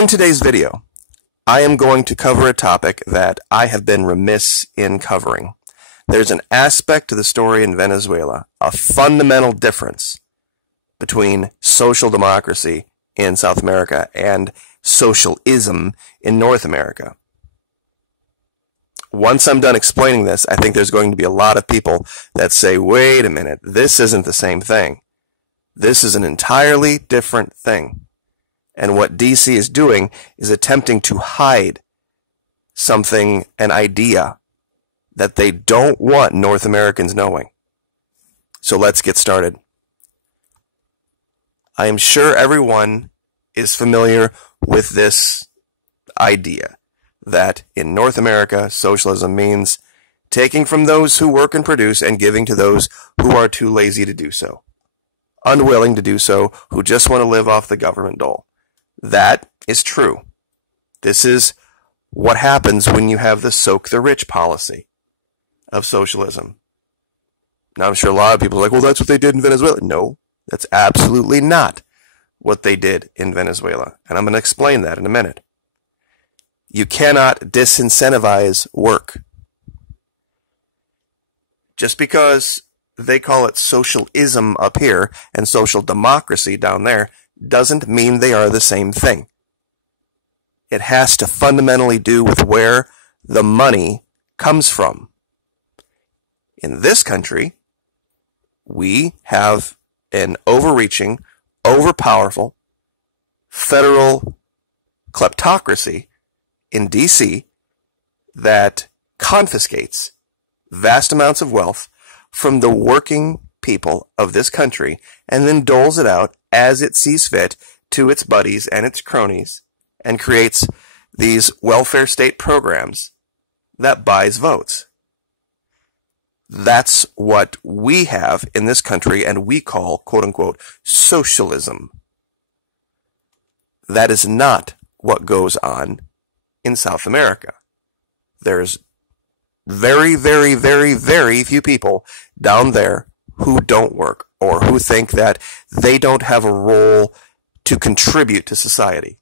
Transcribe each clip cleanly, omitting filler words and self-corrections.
In today's video, I am going to cover a topic that I have been remiss in covering. There's an aspect to the story in Venezuela, a fundamental difference between social democracy in South America and socialism in North America. Once I'm done explaining this, I think there's going to be a lot of people that say, wait a minute, this isn't the same thing. This is an entirely different thing. And what DC is doing is attempting to hide something, an idea, that they don't want North Americans knowing. So let's get started. I am sure everyone is familiar with this idea that in North America, socialism means taking from those who work and produce and giving to those who are too lazy to do so, unwilling to do so, who just want to live off the government dole. That is true. This is what happens when you have the soak the rich policy of socialism. Now, I'm sure a lot of people are like, well, that's what they did in Venezuela. No, that's absolutely not what they did in Venezuela. And I'm going to explain that in a minute. You cannot disincentivize work. Just because they call it socialism up here and social democracy down there doesn't mean they are the same thing. It has to fundamentally do with where the money comes from. In this country, we have an overreaching, overpowerful federal kleptocracy in DC that confiscates vast amounts of wealth from the working people of this country and then doles it out as it sees fit to its buddies and its cronies and creates these welfare state programs that buys votes. That's what we have in this country and we call, quote unquote, socialism. That is not what goes on in South America. There's very, very, very, very few people down there who don't work or who think that they don't have a role to contribute to society.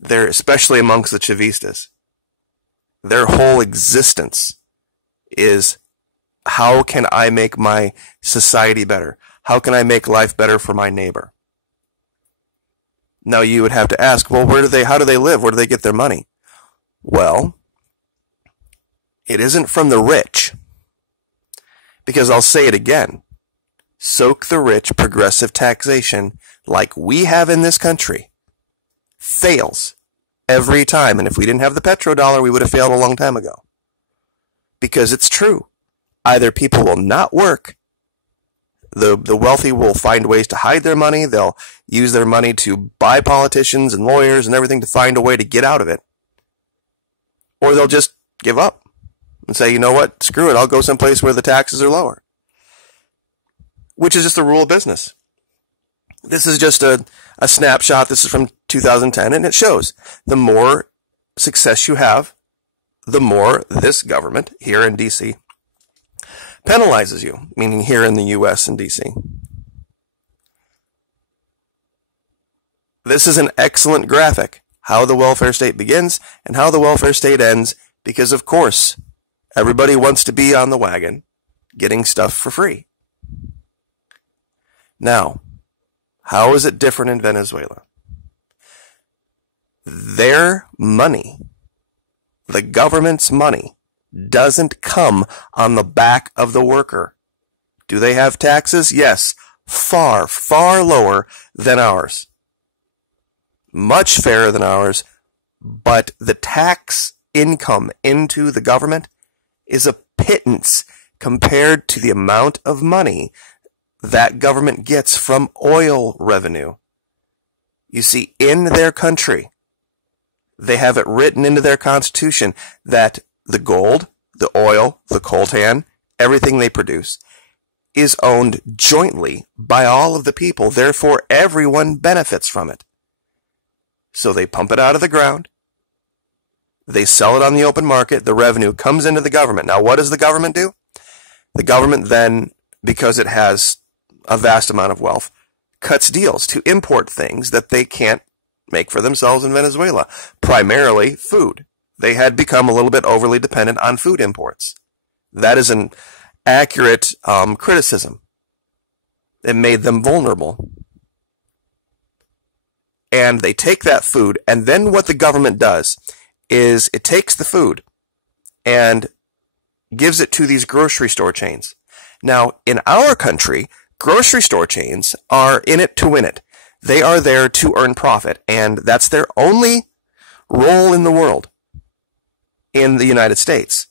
They're especially amongst the Chavistas. Their whole existence is, how can I make my society better? How can I make life better for my neighbor? Now you would have to ask, well, how do they live? Where do they get their money? Well, it isn't from the rich. Because I'll say it again, soak the rich progressive taxation like we have in this country fails every time. And if we didn't have the petrodollar, we would have failed a long time ago. Because it's true. Either people will not work, the wealthy will find ways to hide their money, they'll use their money to buy politicians and lawyers and everything to find a way to get out of it. Or they'll just give up and say, you know what, screw it, I'll go someplace where the taxes are lower. Which is just the rule of business. This is just a snapshot. This is from 2010, and it shows the more success you have, the more this government here in DC penalizes you, meaning here in the US and DC. This is an excellent graphic, how the welfare state begins and how the welfare state ends, because of course, everybody wants to be on the wagon, getting stuff for free. Now, how is it different in Venezuela? Their money, the government's money, doesn't come on the back of the worker. Do they have taxes? Yes, far, far lower than ours. Much fairer than ours, but the tax income into the government is a pittance compared to the amount of money that government gets from oil revenue. You see, in their country, they have it written into their constitution that the gold, the oil, the coltan, everything they produce is owned jointly by all of the people. Therefore, everyone benefits from it. So they pump it out of the ground. They sell it on the open market. The revenue comes into the government. Now, what does the government do? The government then, because it has a vast amount of wealth, cuts deals to import things that they can't make for themselves in Venezuela. Primarily food. They had become a little bit overly dependent on food imports. That is an accurate criticism. It made them vulnerable. And they take that food, and then what the government does is it takes the food and gives it to these grocery store chains. Now, in our country, grocery store chains are in it to win it. They are there to earn profit, and that's their only role in the world in the United States.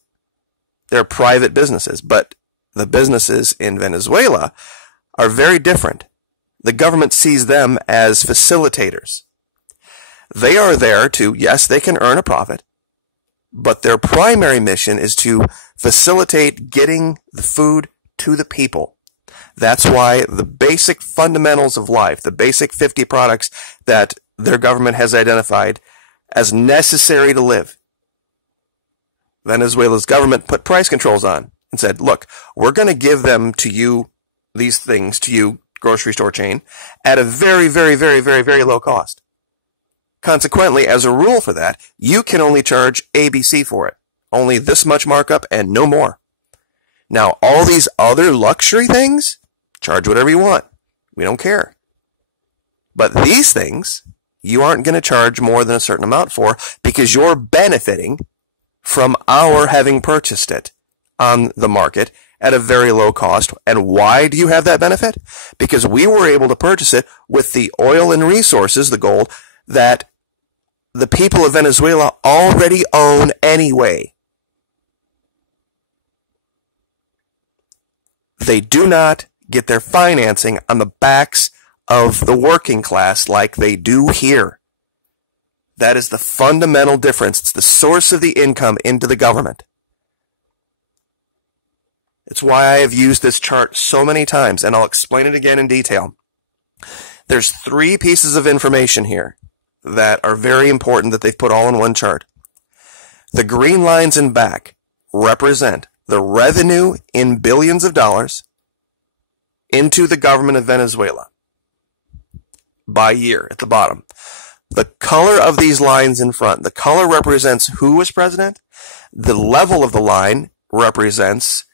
They're private businesses, but the businesses in Venezuela are very different. The government sees them as facilitators. They are there to, yes, they can earn a profit, but their primary mission is to facilitate getting the food to the people. That's why the basic fundamentals of life, the basic 50 products that their government has identified as necessary to live, Venezuela's government put price controls on and said, look, we're going to give them to you, these things to you, grocery store chain, at a very, very, very, very, very low cost. Consequently, as a rule for that, you can only charge ABC for it. Only this much markup and no more. Now, all these other luxury things, charge whatever you want. We don't care. But these things, you aren't going to charge more than a certain amount for because you're benefiting from our having purchased it on the market at a very low cost. And why do you have that benefit? Because we were able to purchase it with the oil and resources, the gold, that the people of Venezuela already own anyway. They do not get their financing on the backs of the working class like they do here. That is the fundamental difference. It's the source of the income into the government. It's why I have used this chart so many times, and I'll explain it again in detail. There's 3 pieces of information here that are very important that they've put all in one chart. The green lines in back represent the revenue in billions of dollars into the government of Venezuela by year at the bottom. The color of these lines in front, the color represents who was president. The level of the line represents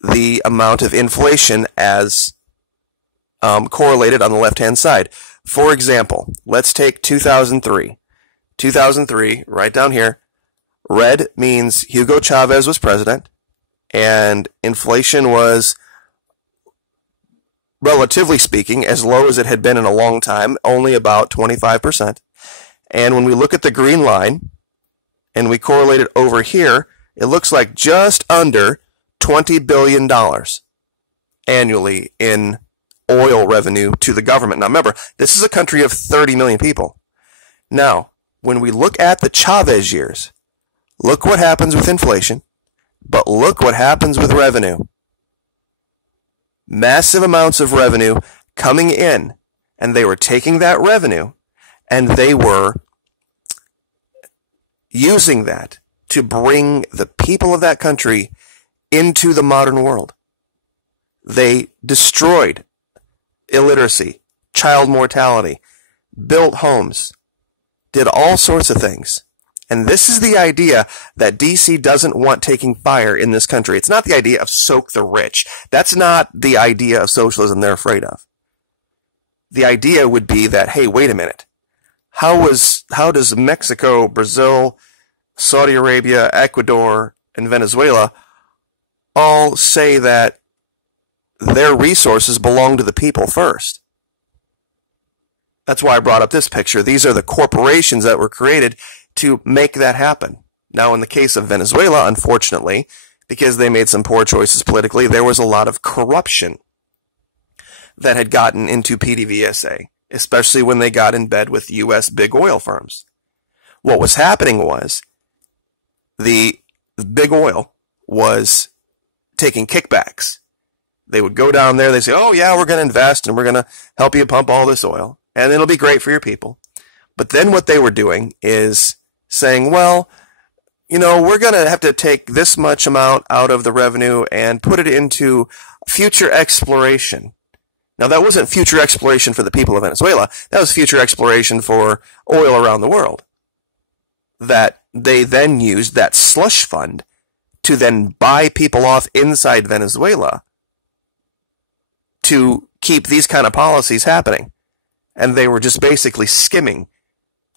the amount of inflation as correlated on the left-hand side. For example, let's take 2003. 2003, right down here, red means Hugo Chavez was president, and inflation was, relatively speaking, as low as it had been in a long time, only about 25%. And when we look at the green line, and we correlate it over here, it looks like just under $20 billion annually in oil revenue to the government. Now remember, this is a country of 30 million people. Now, when we look at the Chavez years, look what happens with inflation, but look what happens with revenue. Massive amounts of revenue coming in, and they were taking that revenue, and they were using that to bring the people of that country into the modern world. They destroyed illiteracy, child mortality, built homes, did all sorts of things. And this is the idea that DC doesn't want taking fire in this country. It's not the idea of soak the rich. That's not the idea of socialism they're afraid of. The idea would be that, hey, wait a minute. How does Mexico, Brazil, Saudi Arabia, Ecuador, and Venezuela all say that their resources belong to the people first? That's why I brought up this picture. These are the corporations that were created to make that happen. Now, in the case of Venezuela, unfortunately, because they made some poor choices politically, there was a lot of corruption that had gotten into PDVSA, especially when they got in bed with U.S. big oil firms. What was happening was the big oil was taking kickbacks. They would go down there, they say, oh yeah, we're going to invest and we're going to help you pump all this oil and it'll be great for your people. But then what they were doing is saying, well, you know, we're going to have to take this much amount out of the revenue and put it into future exploration. Now, that wasn't future exploration for the people of Venezuela. That was future exploration for oil around the world. That they then used that slush fund to then buy people off inside Venezuela to keep these kind of policies happening. And they were just basically skimming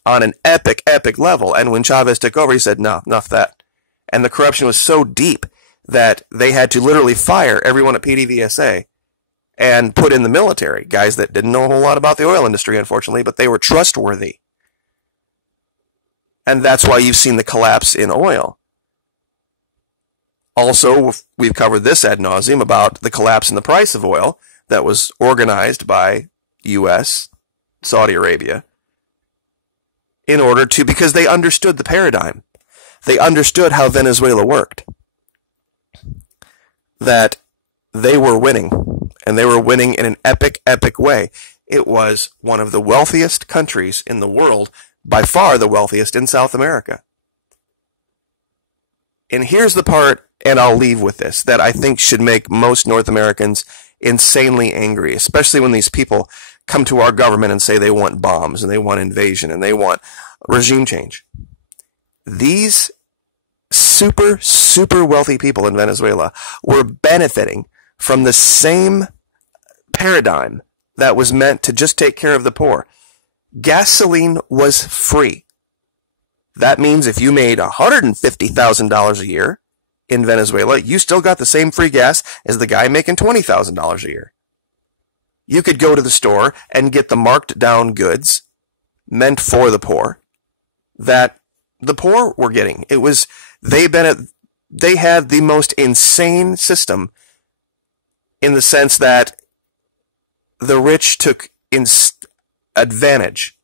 on an epic, epic level. And when Chavez took over, he said, no, enough of that. And the corruption was so deep that they had to literally fire everyone at PDVSA and put in the military, guys that didn't know a whole lot about the oil industry, unfortunately, but they were trustworthy. And that's why you've seen the collapse in oil. Also, we've covered this ad nauseum about the collapse in the price of oil that was organized by U.S., Saudi Arabia, in order to, because they understood the paradigm. They understood how Venezuela worked. That they were winning, and they were winning in an epic, epic way. It was one of the wealthiest countries in the world, by far the wealthiest in South America. And here's the part, and I'll leave with this, that I think should make most North Americans insanely angry, especially when these people come to our government and say they want bombs, and they want invasion, and they want regime change. These super, super wealthy people in Venezuela were benefiting from the same paradigm that was meant to just take care of the poor. Gasoline was free. That means if you made $150,000 a year in Venezuela, you still got the same free gas as the guy making $20,000 a year. You could go to the store and get the marked down goods meant for the poor that the poor were getting. It was, they had the most insane system in the sense that the rich took advantage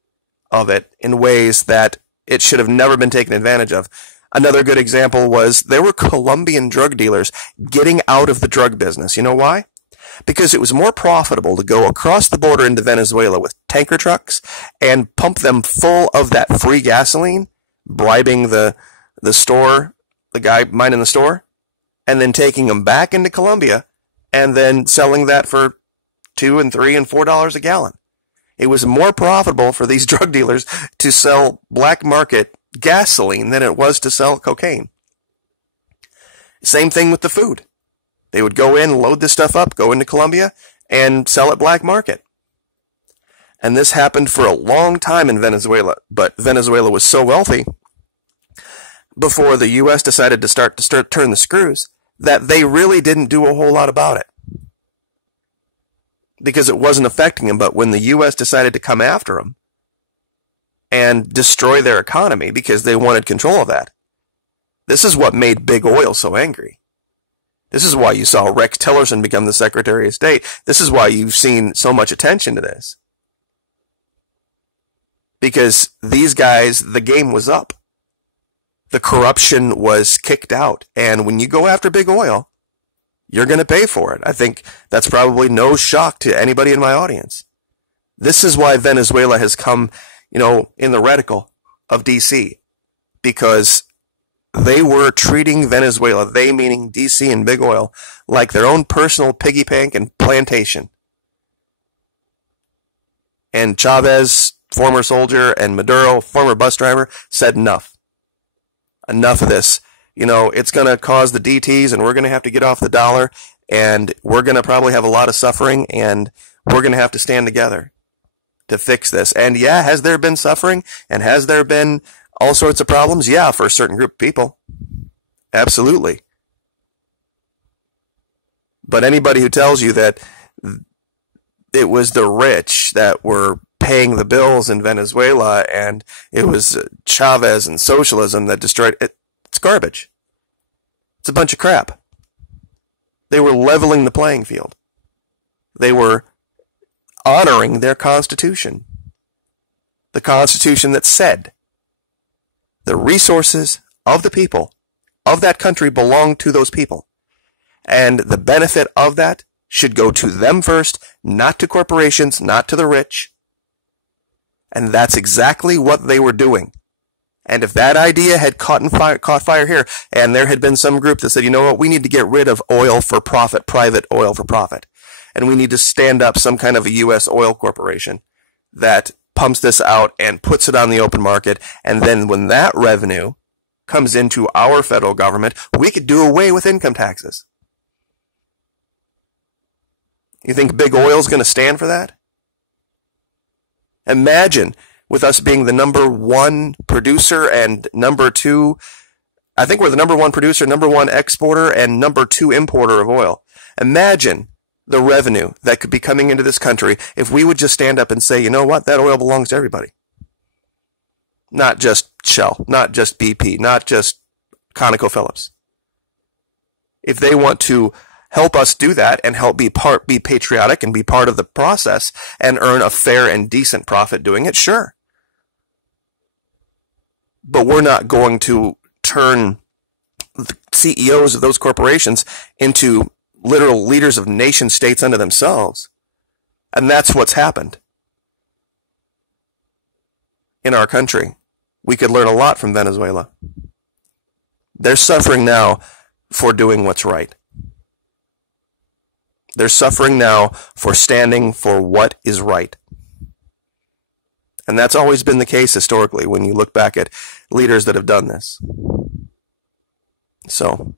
of it in ways that it should have never been taken advantage of. Another good example was there were Colombian drug dealers getting out of the drug business. You know why? Because it was more profitable to go across the border into Venezuela with tanker trucks and pump them full of that free gasoline, bribing the store, the guy minding the store, and then taking them back into Colombia and then selling that for $2 and $3 and $4 a gallon. It was more profitable for these drug dealers to sell black market gasoline than it was to sell cocaine. Same thing with the food. They would go in, load this stuff up, go into Colombia, and sell it black market. And this happened for a long time in Venezuela, but Venezuela was so wealthy before the U.S. decided to start turn the screws that they really didn't do a whole lot about it. Because it wasn't affecting them, but when the U.S. decided to come after them and destroy their economy because they wanted control of that, this is what made big oil so angry. This is why you saw Rex Tillerson become the Secretary of State. This is why you've seen so much attention to this. Because these guys, the game was up. The corruption was kicked out. And when you go after big oil, you're going to pay for it. I think that's probably no shock to anybody in my audience. This is why Venezuela has come, in the reticle of D.C. Because they were treating Venezuela, they meaning D.C. and big oil, like their own personal piggy bank and plantation. And Chavez, former soldier, and Maduro, former bus driver, said enough. Enough of this. It's going to cause the DTs, and we're going to have to get off the dollar, and we're going to probably have a lot of suffering, and we're going to have to stand together to fix this. And yeah, has there been suffering, and has there been all sorts of problems? Yeah, for a certain group of people. Absolutely. But anybody who tells you that it was the rich that were paying the bills in Venezuela, and it was Chavez and socialism that destroyed it, it's garbage. It's a bunch of crap. They were leveling the playing field. They were honoring their Constitution. The Constitution that said the resources of the people of that country belong to those people. And the benefit of that should go to them first, not to corporations, not to the rich. And that's exactly what they were doing. And if that idea had caught fire here, and there had been some group that said, you know what, we need to get rid of oil for profit, private oil for profit. and we need to stand up some kind of a U.S. oil corporation that pumps this out and puts it on the open market, and then when that revenue comes into our federal government, we could do away with income taxes. You think big oil is going to stand for that? Imagine with us being the number one producer and number two, I think we're the number one producer, number one exporter, and number two importer of oil. Imagine the revenue that could be coming into this country if we would just stand up and say, you know what, that oil belongs to everybody. Not just Shell, not just BP, not just ConocoPhillips. If they want to help us do that and help be patriotic and be part of the process and earn a fair and decent profit doing it, sure. But we're not going to turn the CEOs of those corporations into literal leaders of nation states unto themselves. And that's what's happened in our country. We could learn a lot from Venezuela. They're suffering now for doing what's right. They're suffering now for standing for what is right. And that's always been the case historically when you look back at leaders that have done this. So,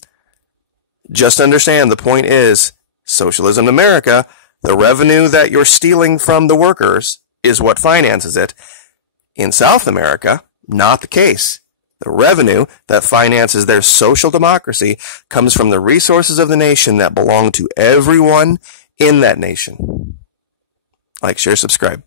just understand the point is, socialism in America, the revenue that you're stealing from the workers is what finances it. In South America, not the case. The revenue that finances their social democracy comes from the resources of the nation that belong to everyone in that nation. Like, share, subscribe.